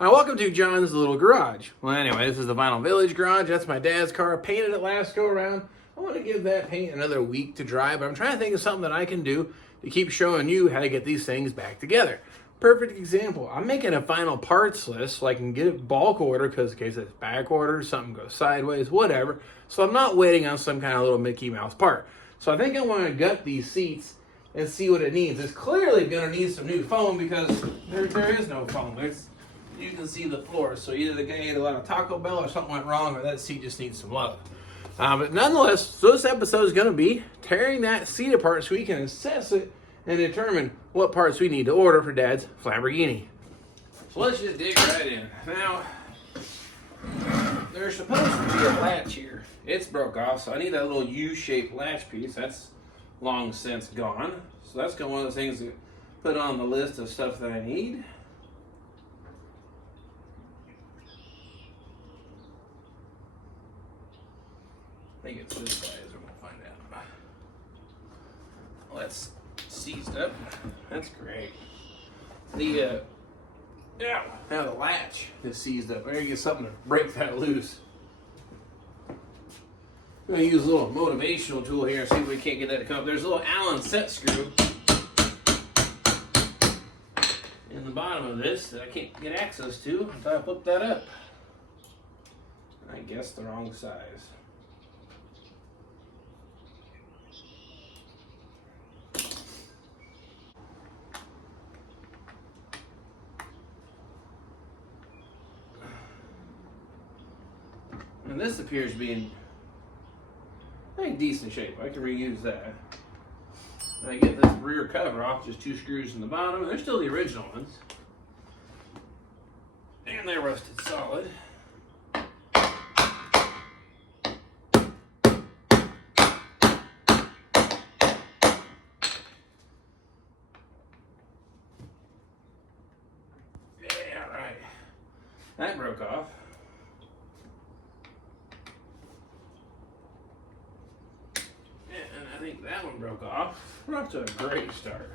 Hi, welcome to John's Little Garage. Well, anyway, this is the Vinyl Village garage. That's my dad's car. Painted it last go around. I want to give that paint another week to dry, but I'm trying to think of something that I can do to keep showing you how to get these things back together. Perfect example. I'm making a final parts list so I can get it bulk order because in case it's back order, something goes sideways, whatever. So I'm not waiting on some kind of little Mickey Mouse part. So I think I want to gut these seats and see what it needs. It's clearly going to need some new foam because there is no foam. You can see the floor, so either the guy ate a lot of Taco Bell or something went wrong, or that seat just needs some love. But nonetheless, so this episode is going to be tearing that seat apart so we can assess it and determine what parts we need to order for Dad's Lamborghini. So let's just dig right in. Now, there's supposed to be a latch here. It's broke off, so I need that little U-shaped latch piece. That's long since gone. So that's one of the things to put on the list of stuff that I need. I think it's this side, as we're going to find out. Well, that's seized up. That's great. Now the latch is seized up. I gotta get something to break that loose. I'm going to use a little motivational tool here and see if we can't get that to come up. There's a little Allen set screw in the bottom of this that I can't get access to until I flip that up. I guess the wrong size. And this appears to be in, I think, decent shape. I can reuse that. And I get this rear cover off, just 2 screws in the bottom. They're still the original ones. And they're rusted solid. Yeah, right. That broke off. I think that one broke off. We're off to a great start.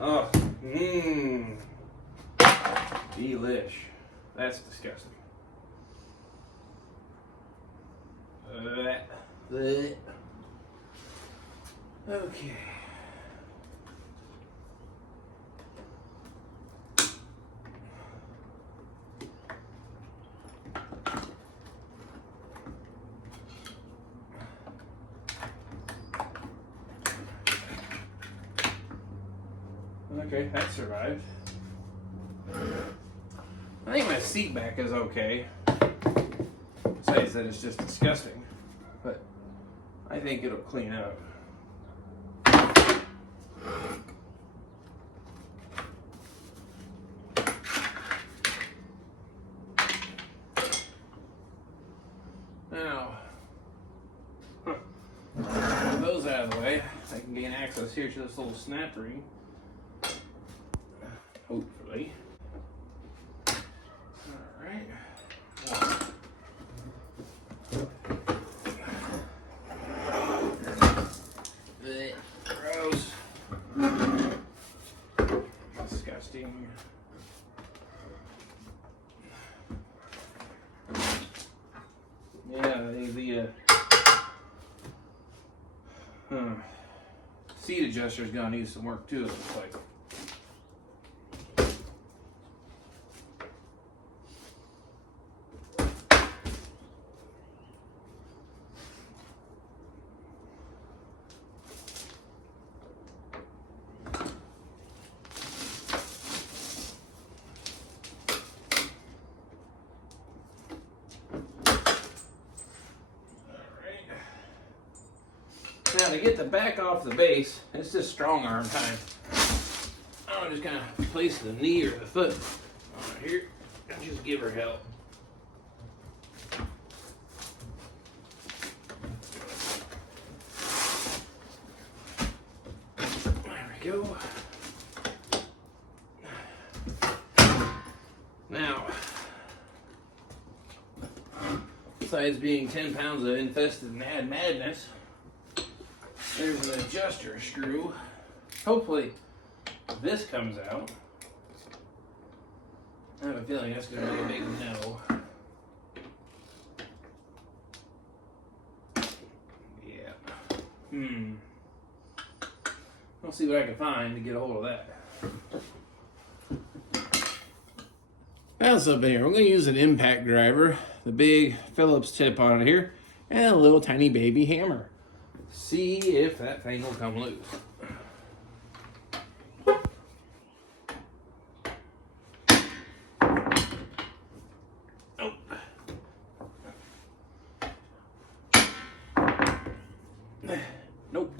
Oh, delish. That's disgusting. Okay. Okay, that survived. I think my seat back is okay. Besides that, it's just disgusting. But I think it'll clean up. Now, with those out of the way, I can gain access here to this little snap ring. Hopefully. Alright. Gross. Disgusting. Yeah, the seat adjuster is going to need some work too, it looks like. Now to get the back off the base, it's just strong arm time. I'll just kind of place the knee or the foot on here and just give her help. There we go. Now, besides being 10 pounds of infested mad madness, there's an adjuster screw. Hopefully this comes out. I have a feeling that's going to be a big no. Yeah. I'll see what I can find to get a hold of that. What's up in here? I'm going to use an impact driver, the big Phillips tip on it here, and a little tiny baby hammer. See if that thing will come loose. Oh. Nope.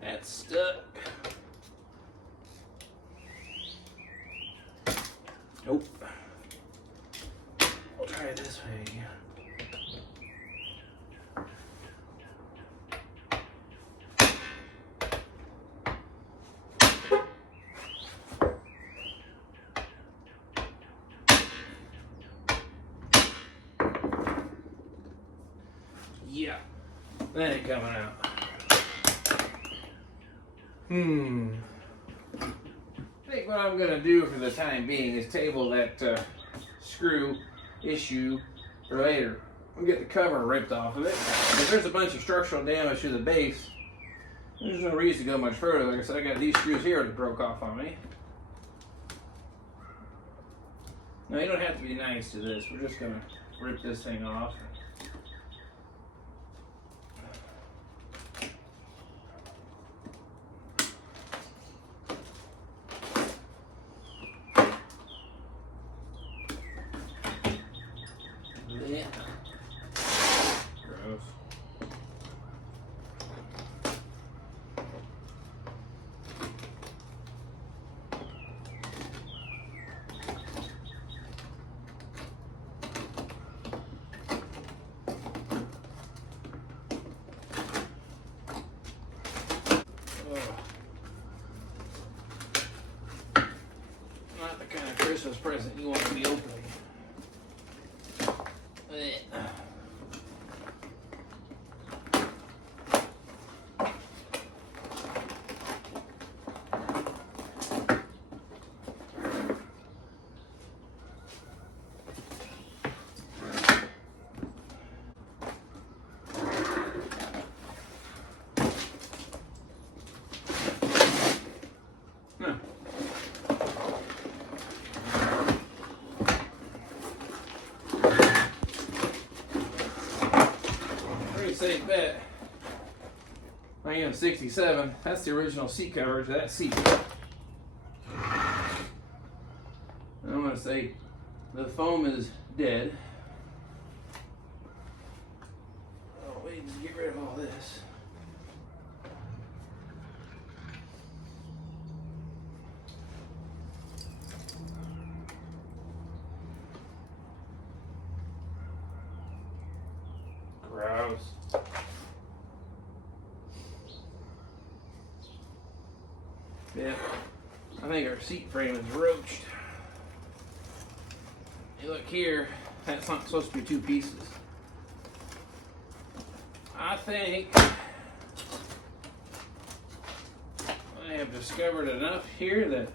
That's stuck. Nope. We'll try it this way again. Yeah, that ain't coming out. I think what I'm going to do for the time being is table that screw issue for later. I'll get the cover ripped off of it. If there's a bunch of structural damage to the base, there's no reason to go much further. Like I said, I got these screws here that broke off on me. Now, you don't have to be nice to this. We're just going to rip this thing off. Yeah. Gross. Not the kind of Christmas present you want to be opening. Safe bet. I am 67. That's the original seat cover to that seat. I'm going to say the foam is dead. Oh, wait to get rid of all this. Gross. Yeah, I think our seat frame is roached. You look here, that's not supposed to be two pieces. I think I have discovered enough here that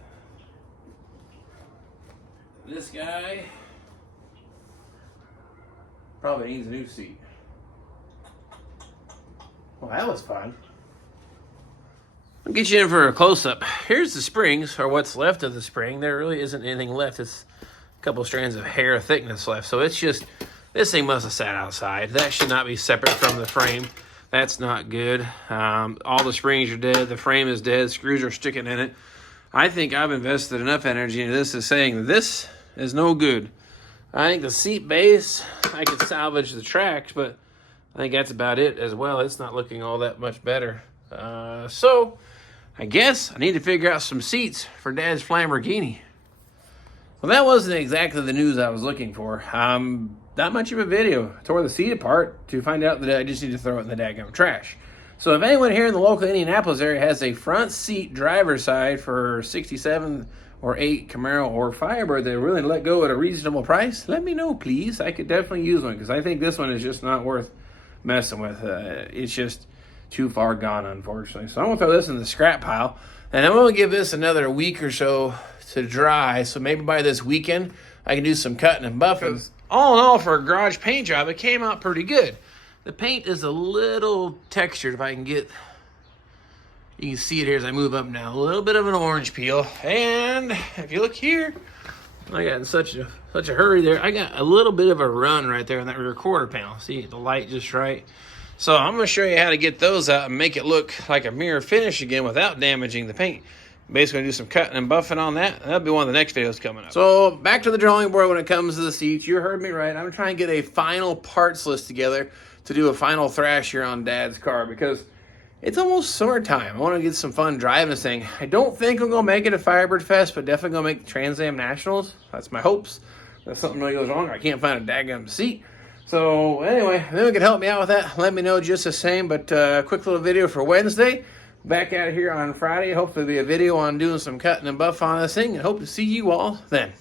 this guy probably needs a new seat. Well, that was fun. I'll get you in for a close-up. Here's the springs, or what's left of the spring. There really isn't anything left. It's a couple strands of hair thickness left. So it's just, this thing must have sat outside. That should not be separate from the frame. That's not good. All the springs are dead. The frame is dead. Screws are sticking in it. I think I've invested enough energy into this as saying that this is no good. I think the seat base, I could salvage the tracks, but I think that's about it as well. It's not looking all that much better. So I guess I need to figure out some seats for Dad's Lamborghini. Well, that wasn't exactly the news I was looking for. Not much of a video. I tore the seat apart to find out that I just need to throw it in the daggum trash. So if anyone here in the local Indianapolis area has a front seat driver's side for 67 or 8 Camaro or Firebird that really let go at a reasonable price, let me know, please. I could definitely use one because I think this one is just not worth messing with. It's just too far gone, unfortunately. So I'm going to throw this in the scrap pile, and I'm going to give this another week or so to dry. So maybe by this weekend, I can do some cutting and buffing. All in all, for a garage paint job, it came out pretty good. The paint is a little textured, if I can get, you can see it here as I move up now. A little bit of an orange peel. And if you look here, I got in such a hurry there. I got a little bit of a run right there on that rear quarter panel. See the light just right. So I'm going to show you how to get those out and make it look like a mirror finish again without damaging the paint. Basically do some cutting and buffing on that. That'll be one of the next videos coming up. So back to the drawing board when it comes to the seats. You heard me right. I'm trying to get a final parts list together to do a final thrash here on Dad's car because it's almost summertime. I want to get some fun driving this thing. I don't think I'm going to make it a Firebird Fest, but definitely going to make the Trans Am Nationals. That's my hopes. If something really goes wrong, I can't find a daggum seat. So anyway, if anyone can help me out with that, let me know just the same. But quick little video for Wednesday. Back out of here on Friday. Hopefully be a video on doing some cutting and buff on this thing, and hope to see you all then.